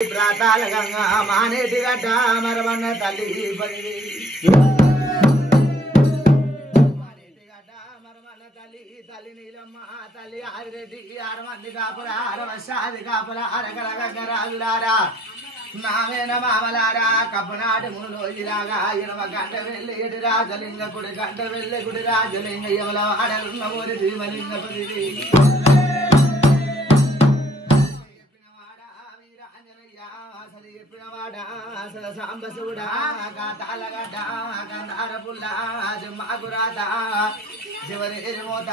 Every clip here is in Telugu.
ప్రాతాల గంగా మానేటి గడ్డ మరమన్న తల్లి పదివి మానేటి గడ్డ మరమన్న తల్లి తల్లి నీలమ్మ తల్లి ఆదిరెడ్డి 6 మంది కాపుల 6 వర్షాది కాపుల అరకల గంగ రాజులారా నావేన మామలారా కప్పనాటి మునులో ఇలాగా 8 గంట వెళ్ళి ఎడి రాజలింగ గుడి గంట వెళ్ళి గుడి రాజలింగ ఎవల ఆడలున్న ఊరి భీమలింగ పదివి సాంబసుడా తాళగడ్డ గంధారపుల్ల మాగురాత చివరి ఎరిమోత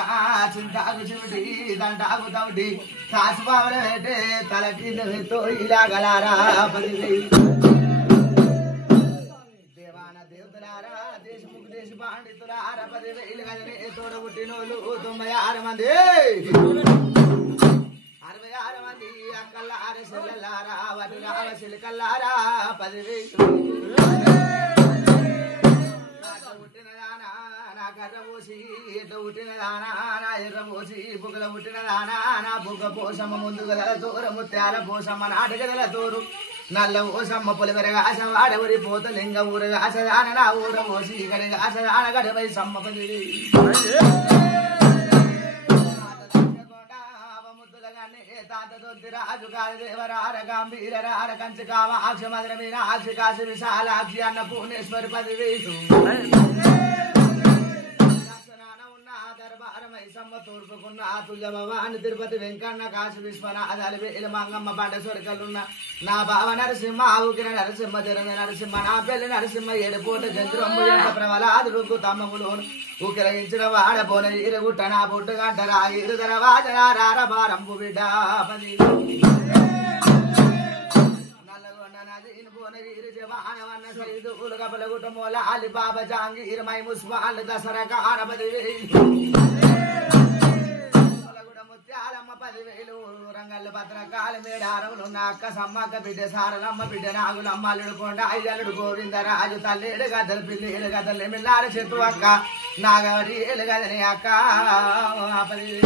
చింతాకు చిమిటి దంటాకు తౌటి కాసుపావల పెట్టే తల కింద పెట్టో ఇలాగలారా 10,000 దేవాన దేవతలారా దేశముఖ దేశ పాండితులారా 10,000 గజనే తోడబుట్టినోళ్ళు 96 మంది 66 మంది అక్కల్లార చెల్లెల్లారా వటురాల చిలకల్లారా 10,000 పుట్టిన దానా నా కర్ర పోసి ఎట్లా పుట్టిన దానా నా ఎర్ర పోసి బుగ్గల పుట్టిన దానా నా బుగ్గ పోసమ్మ ముందు గదల తోర ముత్యాల పోసమ్మ నాటు గదల తోరు నల్ల పోసమ్మ పొలిమెరగాస వాడవరి పోత లింగ ఊరగాసదాన నా ఊర పోసి గడిగాసదాన గడపై సమ్మ 10,000 రాజు గారి దేవరార గంభీరార కంచి కామ ఆక్ష మధుర మీనాక్షి కాశి విశాలాక్షి అన్న పూర్ణేశ్వరి 10,000 ఉన్న దర్బారమై సమ్మ తూర్పుకున్న తుల్య భవాని తిరుపతి వెంకన్న కాశీ విశ్వనాథాలి వేలు మంగమ్మ బండ సొరకలున్న నా బావ నరసింహ ఆవుకిన నరసింహ జరగ నరసింహ నా పెళ్లి నరసింహ 7 పూట చంద్రమ్మ ప్రబలాది రుగ్గు తమ్మములోను ఉకిరగించిన వాడపోన ఇరుగుట్ట నా బుట్టు గంటరా ఇరుదర వాజనారార బారంపు బిడ్డ 10,000 నల్లగొండ నదీని పోనగిరి జవానవన్న సైదులు కబలగుట్ట మూల అలి బాబా జాంగీర్ మై ముస్మాల్ దసరా కాన 10,000 ముత్యాలమ్మ 10,000 రంగల్ భద్రకాల మేడారములు నా అక్క సమ్మక్క బిడ్డ సారలమ్మ బిడ్డ నాగులమ్మ అల్లుడుకొండ 5 అల్లుడు గోవిందరాజు తల్లేడు గద్దలు పిల్లేడు గద్దలు మిల్లారి చెట్టు అక్క నాగవరి ఏలు గదని అక్క 10,000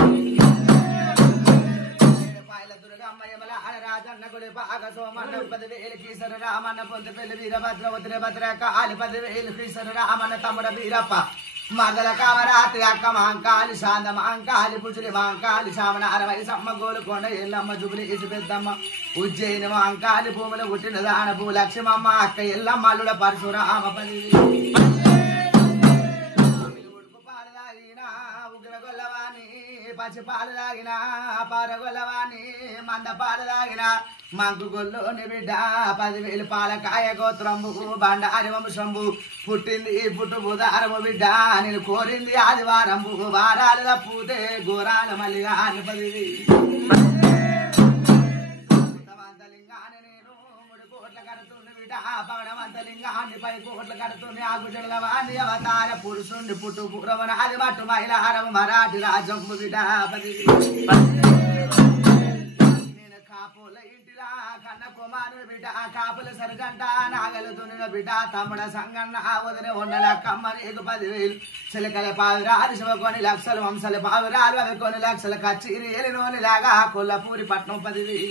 దుర్గమ్మ యమల రాజన్న గుడి పాక సోమన్న 10,000 కీసర రామన్న పొంది పెళ్లి వీరభద్ర వదిన భద్రక ఆలి 10,000 కీసర రామన్న తమ్ముడ వీరప్ప మగల కామరాత్రి అక్క మాంకాలి శాంత మాంకాలి పుజులి మాంకాలి సామన 60 సమ్మ గోలుకొండ ఎల్లమ్మ జుబులి ఇసు పెద్దమ్మ ఉజ్జయిని మాంకాలి భూముల పుట్టిన దాన భూ లక్ష్మమ్మ అక్క ఎల్లమ్మ అల్లుడ పరశురామ 10,000 ఉగ్రగొల్లవాణి పచ్చిపాలు తాగిన పారగొల్లవాణి మందపాలు తాగిన మంకు గొల్లోని బిడ్డ 10,000 పాలకాయ గోత్రంబు బండారి వంశంబు పుట్టింది పుట్టు బుధారము బిడ్డ నేను కోరింది ఆదివారంబు వారాలు తప్పుతే గోరాల మల్లిగా 10,000 పగడమంతలింగాన్ని 10 కోట్ల కడుతుంది ఆ గుజల వాణి అవతార పురుషుణ్ణి పుట్టు పూర్వన అది మట్టు మహిళారం మరాఠి రాజంబు బిడ్డ 10,000 నేను కాపుల ఇంటిలా కన్న కుమారుని బిడ్డ కాపుల సరిగంట నాగలు దునిన బిడ్డ తమ్ముడ సంగన్న వదిన ఉండల కమ్మ నీకు 10,000 చిలకల పావిరాలు శివకొని లక్షలు వంశల పావిరాలు అవి కొన్ని లక్షల కచ్చిరి ఎలినోని లాగా కొల్లపూరి పట్నం 10,000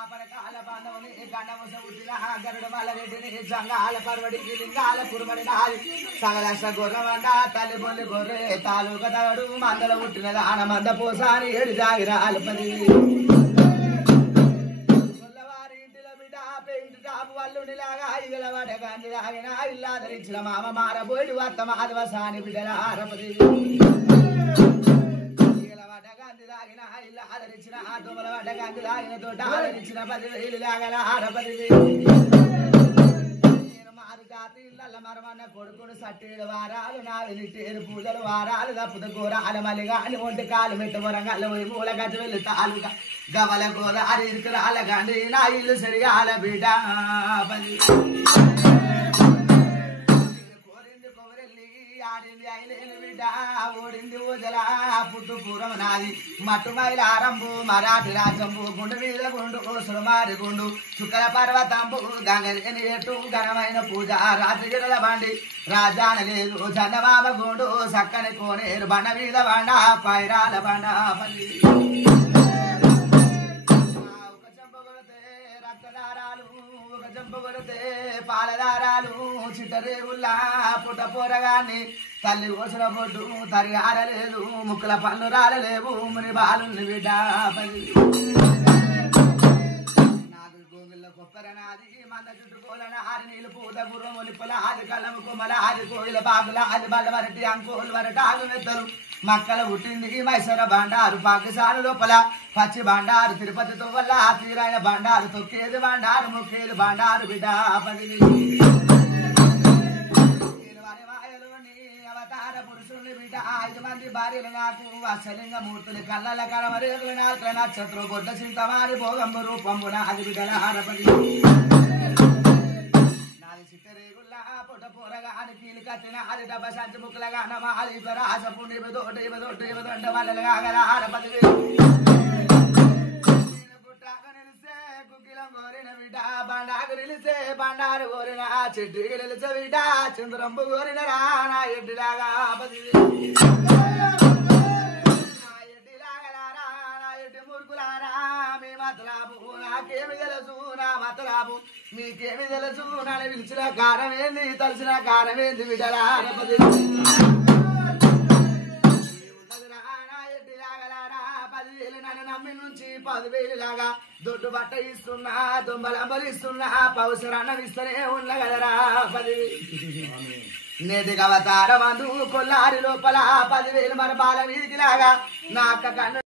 ఆపరకాల బాంధవుని గండముస ఉట్టిన గరుడ వాళ్ళ రెడ్డిని జంగాల పర్వడికి లింగాల కురుమడి నాది సగలక్ష గొర్రమండ తల్లి బొల్లి గొర్రె తాలూక తగడు మందల ఉట్టిన దాన మంద పోసాని 7 జాగిరాలు 10,000 గొల్లవారి ఇంటిలో బిడ్డ పెయింట్ టాపు వల్లునిలాగా ఇగల వాడ గాంధీ తాగిన ఇల్లాదరించిన మామ మారబోయి వత్త మాధవసాని బిడ్డల 10,000 తాగిన ఇల్లు ఆదరించిన ఆ దొమల వడ్డ గాంధీ తాగిన తోట ఆదరించిన 10,000 లాగల 10,000 నేను మారు జాతి ఇళ్ళ మరమన్న కొడుకును 7 వారాలు నా వెలిటేరు పూజలు వారాలు తప్పుత కూరాల మలిగాని ఒంటి కాలు మెట్టు వరంగల్ పోయి మూల గజ వెళ్ళి తాలుగా గవల గోదారి ఇరుకురాల గండి నా ఇల్లు సరిగాల బిడ్డ 10,000 ఆడింది 5 బిడ్డ ఓడింది ఊజల పుట్టు పూర్వం నాది మట్టు మైల ఆరంభు మరాఠి రాజంబు గుండు మీద గుండు సురమారి గుండు చుక్కల పర్వతంబు గంగని ఎట్టు ఘనమైన పూజ రాత్రి గిరల బండి రాజాన లేదు చందమామ గుండు సక్కని కోనేరు బండ మీద బండ పైరాల బండ చిట్టరేగుల్లా పుట్ట పోరగాన్ని తల్లి కోసిన పొట్టు తరి ఆరలేదు ముక్కుల పళ్ళు రాలలేవు ముని బాలుని బిడ్డ నాకు గోగుల్ల కొప్పరనాది మంద చుట్టుకోలన ఆరి నీళ్ళు పూత గుర్రం ఒలిపల ఆది కళ్ళము కొమ్మల ఆది కోయిల బాగుల ఆది బల్ల వరటి అంకోలు వరటి ఆగు మెత్తలు మక్కల పుట్టింది మైసర బండారు పాకిస్తాన్ లోపల పచ్చి బండారు తిరుపతితో వల్ల తీరైన బండారు తొక్కేది బండారు ముక్కేది బండారు బిడ్డ అవతార పురుషుల్ని బిడ్డ 5 మంది భార్యలు నాకు అసలింగ మూర్తులు కళ్ళల కరమరేగులు నాలుగు నక్షత్రం గొడ్డ చింతమారి భోగంబు రూపంబున అది బిడ్డల ఆడపడి చిట్టరేగుల్లా పుట్ట పోరగా అని కీలు కట్టిన అది డబ్బ సంచి ముక్కలుగా నమాలి రాసపు నిబదొడ్డు ఇబదొడ్డు ఇబదొడ్డ వాళ్ళగా గల ఆడపది పుట్టాక నిలిసే కుక్కిలం కోరిన బిడ్డ బండాకు నిలిసే బండారు కోరిన చెట్టుకి నిలిచే బిడ్డ చంద్రంబు కోరిన రానా ఎడ్డిలాగా పది నాకేమి తెలుసు నా మతలాభు మీకేమి తెలుసు నన్ను పిలిచిన కారమేంది తలిసిన కారమేంది బిడ్డలా నన్ను నమ్మి నుంచి 10,000 లాగా దొడ్డు బట్ట ఇస్తున్నా దొంబలంబలు ఇస్తున్నా పౌసరన్నం ఇస్తూనే ఉన్న కదరా 10,000 నేటికి అవతారమందు కొల్లారి లోపల 10,000 మన బాల వీధికి లాగా నా అక్క కన్ను